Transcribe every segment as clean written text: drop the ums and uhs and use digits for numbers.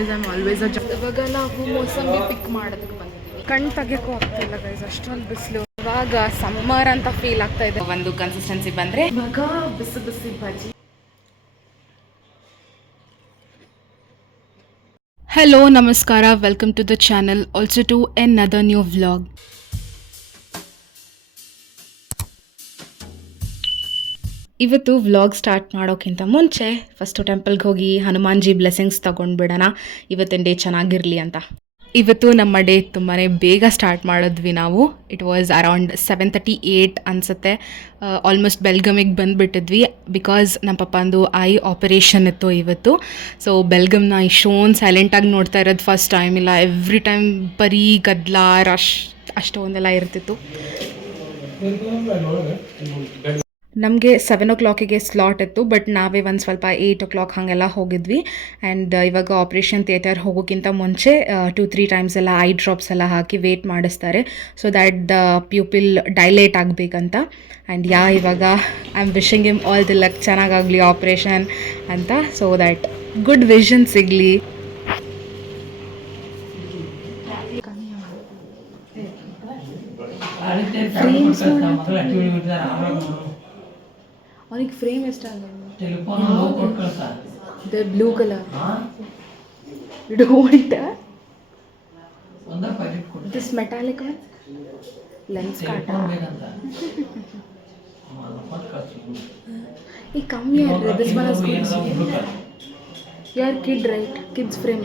Guys I'm always ಇವಾಗ ನಾವು ಮೋಸಂಬಿ ಪಿಕ್ ಮಾಡೋದಕ್ಕೆ ಬಂದಿದ್ದೀವಿ. ಕಣ್ಣು ತೆಗಿಯೋಕ್ಕೂ ಆಗ್ತಿಲ್ಲ ಗೈಸ್, ಅಷ್ಟೊಂದು ಬಿಸಿಲು. ಇವಾಗ ಸಮ್ಮರ್ ಅಂತ ಫೀಲ್ ಆಗ್ತಾ ಇದೆ. ಒಂದು ಕನ್ಸಿಸ್ಟೆನ್ಸಿ ಬಂದರೆ ಇವಾಗ ಬಿಸಿ ಬಿಸಿ ಬಜ್ಜಿ. ಹಲೋ ನಮಸ್ಕಾರ, welcome to the channel, also to another new vlog. ಇವತ್ತು ವ್ಲಾಗ್ ಸ್ಟಾರ್ಟ್ ಮಾಡೋಕ್ಕಿಂತ ಮುಂಚೆ ಫಸ್ಟು ಟೆಂಪಲ್ಗೆ ಹೋಗಿ ಹನುಮಾನ್ಜಿ ಬ್ಲೆಸ್ಸಿಂಗ್ಸ್ ತೊಗೊಂಡ್ಬಿಡೋಣ, ಇವತ್ತಿನ ಡೇ ಚೆನ್ನಾಗಿರಲಿ ಅಂತ. ಇವತ್ತು ನಮ್ಮ ಡೇ ತುಂಬಾ ಬೇಗ ಸ್ಟಾರ್ಟ್ ಮಾಡಿದ್ವಿ ನಾವು. ಇಟ್ ವಾಸ್ ಅರೌಂಡ್ 7:38 ಅನಿಸುತ್ತೆ. ಆಲ್ಮೋಸ್ಟ್ ಬೆಲ್ಗಮಿಗೆ ಬಂದುಬಿಟ್ಟಿದ್ವಿ ಬಿಕಾಸ್ ನಮ್ಮ ಪಪ್ಪಂದು ಐ ಆಪರೇಷನ್ ಇತ್ತು ಇವತ್ತು. ಸೊ ಬೆಲ್ಗಮ್ನ ಇಷ್ಟೊಂದು ಸೈಲೆಂಟಾಗಿ ನೋಡ್ತಾ ಇರೋದು ಫಸ್ಟ್ ಟೈಮ್ ಇಲ್ಲ. ಎವ್ರಿ ಟೈಮ್ ಬರೀ ಗದ್ದಲ ರಶ್ ಅಷ್ಟೊಂದೆಲ್ಲ ಇರ್ತಿತ್ತು. ನಮಗೆ 7 o'clock ಸ್ಲಾಟ್ ಇತ್ತು, ಬಟ್ ನಾವೇ ಒಂದು ಸ್ವಲ್ಪ 8 o'clock ಹಾಗೆಲ್ಲ ಹೋಗಿದ್ವಿ. ಆ್ಯಂಡ್ ಇವಾಗ ಆಪ್ರೇಷನ್ ಥಿಯೇಟರ್ ಹೋಗೋಕ್ಕಿಂತ ಮುಂಚೆ 2-3 ಟೈಮ್ಸ್ ಎಲ್ಲ ಐ ಡ್ರಾಪ್ಸ್ ಎಲ್ಲ ಹಾಕಿ ವೇಟ್ ಮಾಡಿಸ್ತಾರೆ, so that the pupil dilate ಆಗಬೇಕಂತ. ಆ್ಯಂಡ್ ಇವಾಗ I am wishing him all the luck, ಚೆನ್ನಾಗಾಗಲಿ ಆಪ್ರೇಷನ್ ಅಂತ, ಸೊ ದ್ಯಾಟ್ ಗುಡ್ ವಿಷನ್ ಸಿಗಲಿ. ಅವನಿಗೆ ಫ್ರೇಮ್ ಎಷ್ಟಾಗ blue colour don't this metallic lens ಕಾಟ ಈ ಕಮ್ಮಿ ದಿಸ್ ಒನ್ ಇಸ್ ಗುಡ್. ಯಾರ್ ಕಿಡ್ ರೈಟ್, ಕಿಡ್ಸ್ ಫ್ರೇಮ್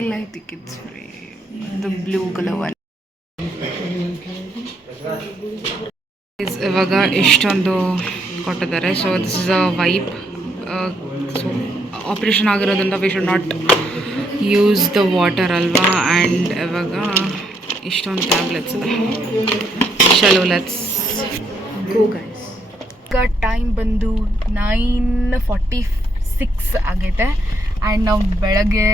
ಇಲ್ಲ ಐತಿ kids frame, the blue colour one. ಇವಾಗ ಇಷ್ಟೊಂದು ಕೊಟ್ಟಿದ್ದಾರೆ, so this is a wipe. So operation ಆಗಿರೋದ್ರಿಂದ we should not use the water ಅಲ್ವಾ. ಆ್ಯಂಡ್ ಇವಾಗ ಇಷ್ಟೊಂದು ಟ್ಯಾಬ್ಲೆಟ್ಸ್ ಇದೆ. ಚಲೋ ಲೆಟ್ಸ್ ಗೋ ಗೈಸ್. ಈಗ ಟೈಮ್ ಬಂದು 9:46 ಆಗೈತೆ. ಆ್ಯಂಡ್ ನಾವು ಬೆಳಗ್ಗೆ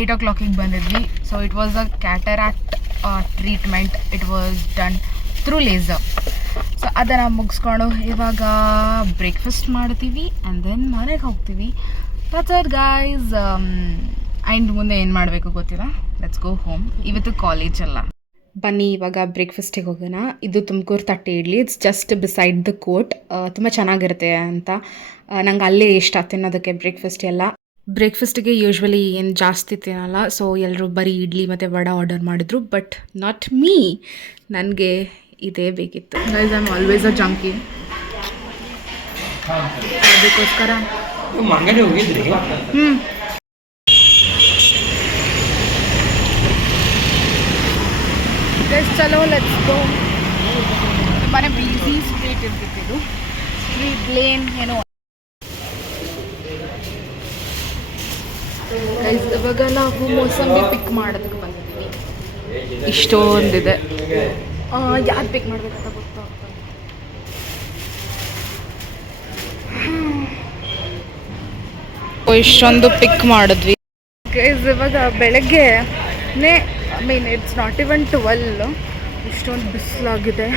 8 o'clock ಬಂದಿದ್ವಿ. So it was a cataract treatment. It was done through laser. So ಅದನ್ನು ಮುಗಿಸ್ಕೊಂಡು ಇವಾಗ ಬ್ರೇಕ್ಫಾಸ್ಟ್ ಮಾಡ್ತೀವಿ ಆ್ಯಂಡ್ ದೆನ್ ಮನೆಗೆ ಹೋಗ್ತೀವಿ. That's it guys. ಆ್ಯಂಡ್ ಮುಂದೆ ಏನು ಮಾಡಬೇಕು ಗೊತ್ತಿಲ್ಲ. Let's go home. ಇವತ್ತು ಕಾಲೇಜ್ ಅಲ್ಲ. ಬನ್ನಿ ಇವಾಗ ಬ್ರೇಕ್ಫಾಸ್ಟಿಗೆ ಹೋಗೋಣ. ಇದು ತುಮಕೂರು ತಟ್ಟೆ idli. It's just beside the court. ತುಂಬ ಚೆನ್ನಾಗಿರುತ್ತೆ ಅಂತ ನಂಗೆ ಅಲ್ಲೇ ಇಷ್ಟ ತಿನ್ನೋದಕ್ಕೆ ಬ್ರೇಕ್ಫಾಸ್ಟ್ ಎಲ್ಲ. ಬ್ರೇಕ್ಫಾಸ್ಟಿಗೆ ಯೂಶ್ವಲಿ ಏನು ಜಾಸ್ತಿ ತಿನ್ನಲ್ಲ, ಸೊ ಎಲ್ಲರೂ ಬರೀ ಇಡ್ಲಿ ಮತ್ತು ವಡೆ ಆರ್ಡರ್ ಮಾಡಿದ್ರು, ಬಟ್ ನಾಟ್ ಮೀ. ನನಗೆ ಇದೇ ಬೇಕಿತ್ತು. Guys I am always a junkie, ಅದಕ್ಕೋಸ್ಕರ ಗೈಸ್ ಚಲೋ ಲೆಟ್ಸ್ ಗೋ. ತುಂಬಾ ಬ್ಯೂಸಿ ಸ್ಟ್ರೀಟ್ ಇರ್ತಿತ್ತು, ಸ್ಟ್ರೀಟ್ ಲೇನ್ ಏನೋ. ಗೈಸ್ ಇವಾಗ ನಾವು ಮೋಸಂಬಿ ಪಿಕ್ ಮಾಡೋದಕ್ಕೆ ಬಂದಿದ್ದೀವಿ. ಇಷ್ಟೊಂದಿದೆ, ಯಾರು ಪಿಕ್ ಮಾಡಬೇಕಂತ ಗೊತ್ತಾಗ್ತದೆ. ಇಷ್ಟೊಂದು ಪಿಕ್ ಮಾಡಿದ್ವಿ ಗೈಸ್. ಇವಾಗ ಬೆಳಗ್ಗೆ ಇಟ್ಸ್ ನಾಟ್ ಇವನ್ 12. ಇಷ್ಟೊಂದು ಬಿಸಿಲಾಗಿದೆ,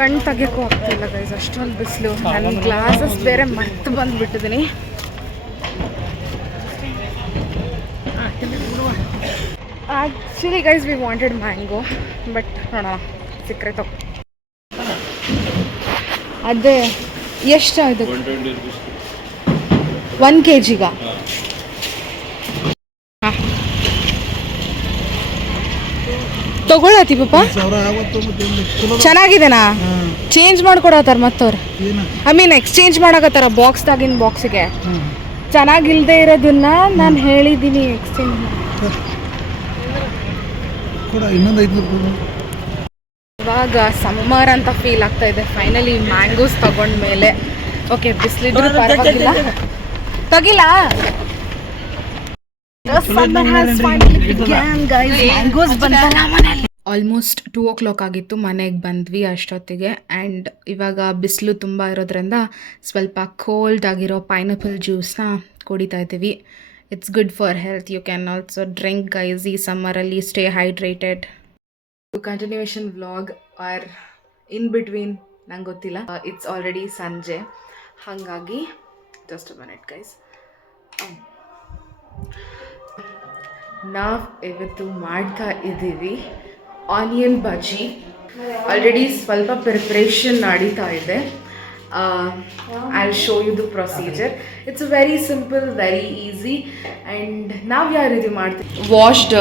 ಕಣ್ಣು ತೆಗಿಯೋಕ್ಕೂ ಆಗ್ತಿಲ್ಲ ಗೈಸ್, ಅಷ್ಟೊಂದು ಬಿಸಿಲು. ನನ್ನ ಗ್ಲಾಸಸ್ ಬೇರೆ ಮರ್ತು ಬಂದುಬಿಟ್ಟಿದ್ದೀನಿ. Actually guys we wanted mango, but ನೋಡೋಣ ಸಿಕ್ಕರೆ ತಗೋ. ಅದೇ ಎಷ್ಟು ಇದು 1 kg? ಹಾಂ ತಗೊಳತಿ ಪಾಪ. ಚೆನ್ನಾಗಿದೆನಾ? ಚೇಂಜ್ ಮಾಡ್ಕೊಡತ್ತಾರ ಮತ್ತವ್ರು. ಐ ಮೀನ್ ಎಕ್ಸ್ಚೇಂಜ್ ಮಾಡಕತ್ತಾರ ಬಾಕ್ಸ್ದಾಗಿನ ಬಾಕ್ಸಿಗೆ. ಚೆನ್ನಾಗಿಲ್ಲದೆ ಇರೋದನ್ನ ನಾನು ಹೇಳಿದ್ದೀನಿ ಎಕ್ಸ್ಚೇಂಜ್ ಮಾಡಿ. ಇವಾಗ ಸಮ್ಮರ್ ಅಂತ ಫೀಲ್ ಆಗ್ತಾ ಇದೆ. ಫೈನಲಿ ಮ್ಯಾಂಗೋಸ್ ತಗೊಂಡ್ಮೇಲೆ ಓಕೆ, ಬಿಸಿಲಿದ್ರು ಪರವಾಗಿಲ್ಲ. ತಗಿಲ್ಲ, ಆಲ್ಮೋಸ್ಟ್ 2 o'clock ಆಗಿತ್ತು. ಮನೆಗೆ ಬಂದ್ವಿ ಅಷ್ಟೊತ್ತಿಗೆ. ಆ್ಯಂಡ್ ಇವಾಗ ಬಿಸಿಲು ತುಂಬ ಇರೋದ್ರಿಂದ ಸ್ವಲ್ಪ ಕೋಲ್ಡ್ ಆಗಿರೋ ಪೈನಾಪಲ್ ಜ್ಯೂಸ್ನ ಕುಡಿತಾ ಇದ್ದೀವಿ. It's good for health. You can also drink guys ಈ ಸಮ್ಮರಲ್ಲಿ. Stay hydrated. Continuation vlog or in between ನಂಗೆ ಗೊತ್ತಿಲ್ಲ. ಇಟ್ಸ್ ಆಲ್ರೆಡಿ ಸಂಜೆ, ಹಾಗಾಗಿ ಜಸ್ಟ್ ಅ ಮಿನಿಟ್ ಗೈಸ್. ನಾವು ಇವತ್ತು ಮಾಡ್ತಾ ಇದ್ದೀವಿ ಆನಿಯನ್ ಬಜ್ಜಿ. ಆಲ್ರೆಡಿ ಸ್ವಲ್ಪ ಪ್ರಿಪ್ರೇಷನ್ ನಡೀತಾ ಇದೆ. I'll show you the procedure. It's a very simple, very easy. And ನಾವು ಯಾವ ರೀತಿ ಮಾಡ್ತೀವಿ, ವಾಶ್ಡ್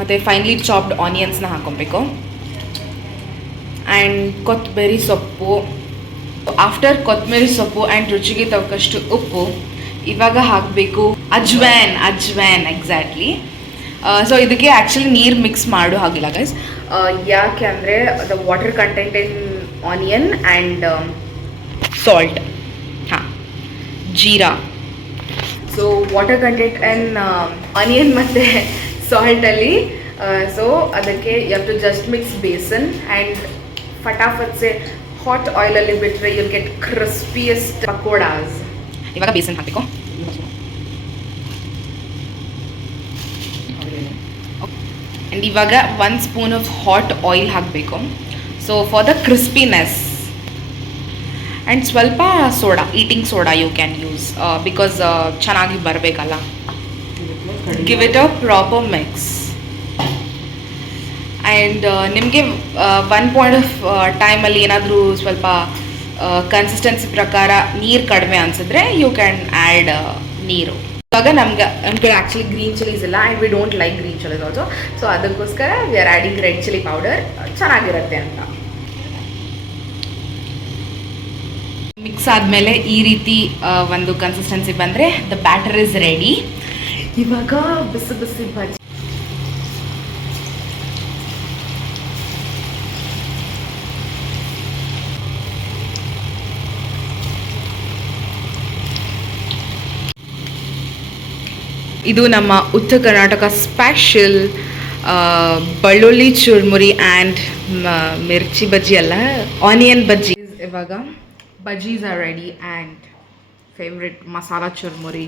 ಮತ್ತು ಫೈನ್ಲಿ ಚಾಪ್ಡ್ ಆನಿಯನ್ಸ್ನ ಹಾಕೊಬೇಕು. ಆ್ಯಂಡ್ ಕೊತ್ತಂಬರಿ ಸೊಪ್ಪು. ಆಫ್ಟರ್ ಕೊತ್ತಂಬರಿ ಸೊಪ್ಪು ಆ್ಯಂಡ್ ರುಚಿಗೆ ತಕ್ಕಷ್ಟು ಉಪ್ಪು ಇವಾಗ ಹಾಕಬೇಕು. ಅಜ್ವೈನ್ ಎಕ್ಸಾಕ್ಟ್ಲಿ. ಸೊ ಇದಕ್ಕೆ ಆ್ಯಕ್ಚುಲಿ ನೀರು ಮಿಕ್ಸ್ ಮಾಡೋ ಹಾಗಿಲ್ಲ ಗೈಸ್. ಯಾಕೆ ಅಂದರೆ the water content in onion and salt. Jeera. So water content and onion ಮತ್ತು ಸಾಲ್ಟಲ್ಲಿ ಸೊ ಅದಕ್ಕೆ you have to just mix besan and ಫಟಾಫಟ್ಸೆ ಹಾಟ್ ಆಯಿಲಲ್ಲಿ ಬಿಟ್ಟರೆ ಯು ಗೆಟ್ ಕ್ರಿಸ್ಪಿಯೆಸ್ಟ್ ಪಕೋಡಾಸ್. ಇವಾಗ ಬೇಸನ್ ಹಾಕಬೇಕು. ಆ್ಯಂಡ್ ಇವಾಗ 1 ಸ್ಪೂನ್ ಆಫ್ ಹಾಟ್ ಆಯಿಲ್ ಹಾಕಬೇಕು. So for the crispiness. And ಸ್ವಲ್ಪ soda, eating soda you can use because ಚೆನ್ನಾಗಿ ಬರಬೇಕಲ್ಲ. Give it a proper mix. And ನಿಮಗೆ 1 ಪಾಯಿಂಟ್ ಆಫ್ ಟೈಮಲ್ಲಿ ಏನಾದರೂ ಸ್ವಲ್ಪ ಕನ್ಸಿಸ್ಟೆನ್ಸಿ ಪ್ರಕಾರ ನೀರು ಕಡಿಮೆ ಅನಿಸಿದ್ರೆ ಯು ಕ್ಯಾನ್ ಆ್ಯಡ್ ನೀರು. ಇವಾಗ ನಮ್ಗೆ ಆ್ಯಕ್ಚುಲಿ ಗ್ರೀನ್ ಚಿಲ್ಲೀಸ್ ಇಲ್ಲ and we don't like green chillies also. So ಅದಕ್ಕೋಸ್ಕರ we are adding red chilli powder ಚೆನ್ನಾಗಿರುತ್ತೆ ಅಂತ. ಮಿಕ್ಸ್ ಆದಮೇಲೆ ಈ ರೀತಿ ಒಂದು ಕನ್ಸಿಸ್ಟೆನ್ಸಿ ಬಂದರೆ ದ ಬ್ಯಾಟರ್ ಇಸ್ ರೆಡಿ. ಇವಾಗ ಬಿಸಿ ಬಿಸಿ ಬಜ್ಜಿ. ಇದು ನಮ್ಮ ಉತ್ತರ ಕರ್ನಾಟಕ ಸ್ಪೆಷಲ್ ಬೆಳ್ಳುಳ್ಳಿ ಚುರ್ಮುರಿ ಆ್ಯಂಡ್ ಮಿರ್ಚಿ ಬಜ್ಜಿ ಅಲ್ಲ, ಆನಿಯನ್ ಬಜ್ಜಿ. ಇವಾಗ bajjis are ready and favourite masala churmuri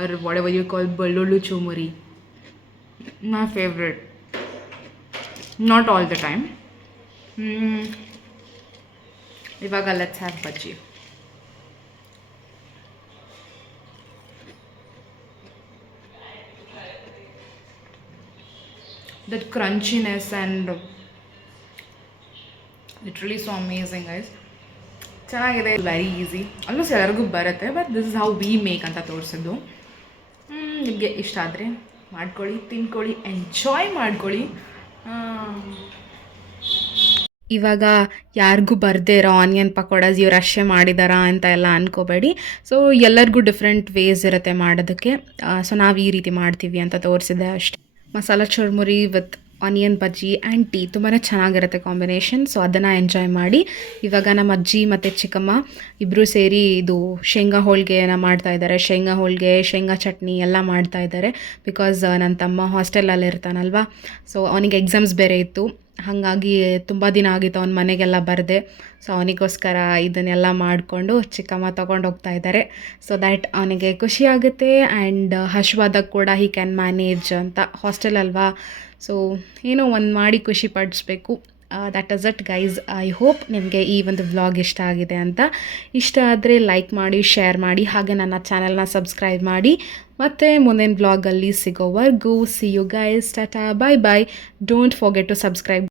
are what you call ಬೆಳ್ಳುಳ್ಳಿ churmuri, my favourite. Not all the time. ಇವಾಗ let's have bajji. That crunchiness and literally so amazing guys. ಚೆನ್ನಾಗಿದೆ. ವೆರಿ ಈಸಿ, ಆಲ್ಮೋಸ್ಟ್ ಎಲ್ಲರಿಗೂ ಬರುತ್ತೆ. But this is how we make ಅಂತ ತೋರಿಸಿದ್ದು. ನಿಮಗೆ ಇಷ್ಟ ಆದರೆ ಮಾಡ್ಕೊಳ್ಳಿ, ತಿನ್ಕೊಳ್ಳಿ, ಎಂಜಾಯ್ ಮಾಡ್ಕೊಳ್ಳಿ. ಇವಾಗ ಯಾರಿಗೂ ಬರದೇ ಇರೋ ಆನಿಯನ್ ಪಕೋಡಾಸ್ ಇವ್ರು ಅಷ್ಟೇ ಮಾಡಿದಾರಾ ಅಂತ ಎಲ್ಲ ಅಂದ್ಕೋಬೇಡಿ. ಸೊ ಎಲ್ಲರಿಗೂ ಡಿಫ್ರೆಂಟ್ ವೇಸ್ ಇರುತ್ತೆ ಮಾಡೋದಕ್ಕೆ. ಸೊ ನಾವು ಈ ರೀತಿ ಮಾಡ್ತೀವಿ ಅಂತ ತೋರಿಸಿದ್ದೆ ಅಷ್ಟೇ. Masala churmuri with onion bajji and tea ತುಂಬಾ ಚೆನ್ನಾಗಿರುತ್ತೆ ಕಾಂಬಿನೇಷನ್. ಸೊ ಅದನ್ನು ಎಂಜಾಯ್ ಮಾಡಿ. ಇವಾಗ ನಮ್ಮ ಅಜ್ಜಿ ಮತ್ತು ಚಿಕ್ಕಮ್ಮ ಇಬ್ಬರು ಸೇರಿ ಇದು ಶೇಂಗಾ ಹೋಳಿಗೆನ ಮಾಡ್ತಾಯಿದ್ದಾರೆ. ಶೇಂಗಾ ಹೋಳಿಗೆ, ಶೇಂಗಾ ಚಟ್ನಿ ಎಲ್ಲ ಮಾಡ್ತಾಯಿದ್ದಾರೆ. ಬಿಕಾಸ್ ನನ್ನ ತಮ್ಮ ಹಾಸ್ಟೆಲಲ್ಲಿ ಇರ್ತಾನಲ್ವ. ಸೊ ಅವನಿಗೆ ಎಕ್ಸಾಮ್ಸ್ ಬೇರೆ ಇತ್ತು. ಹಾಗಾಗಿ ತುಂಬ ದಿನ ಆಗಿತ್ತು ಅವ್ನ ಮನೆಗೆಲ್ಲ ಬರದೆ. ಸೊ ಅವನಿಗೋಸ್ಕರ ಇದನ್ನೆಲ್ಲ ಮಾಡಿಕೊಂಡು ಚಿಕ್ಕಮ್ಮ ತೊಗೊಂಡು ಹೋಗ್ತಾ ಇದ್ದಾರೆ. ಸೊ ದ್ಯಾಟ್ ಅವನಿಗೆ ಖುಷಿ ಆಗುತ್ತೆ ಆ್ಯಂಡ್ ಹಶ್ವಾದಾಗ ಕೂಡ ಹಿ ಕ್ಯಾನ್ ಮ್ಯಾನೇಜ್ ಅಂತ. ಹಾಸ್ಟೆಲ್ ಅಲ್ವಾ, ಸೊ ಏನೋ ಒಂದು ಮಾಡಿ ಖುಷಿ ಪಡಿಸ್ಬೇಕು. That is it guys. I hope ನಿಮಗೆ ಈ ಒಂದು ವ್ಲಾಗ್ ಇಷ್ಟ ಆಗಿದೆ ಅಂತ. ಇಷ್ಟ ಆದರೆ ಲೈಕ್ ಮಾಡಿ, ಶೇರ್ ಮಾಡಿ, ಹಾಗೆ ನನ್ನ ಚಾನಲ್ನ ಸಬ್ಸ್ಕ್ರೈಬ್ ಮಾಡಿ. ಮತ್ತು ಮುಂದಿನ ವ್ಲಾಗಲ್ಲಿ ಸಿಗೋವರೆಗೂ ಸಿ ಯು ಗೈಸ್. ಟಾಟಾ, bye bye. Don't forget to subscribe.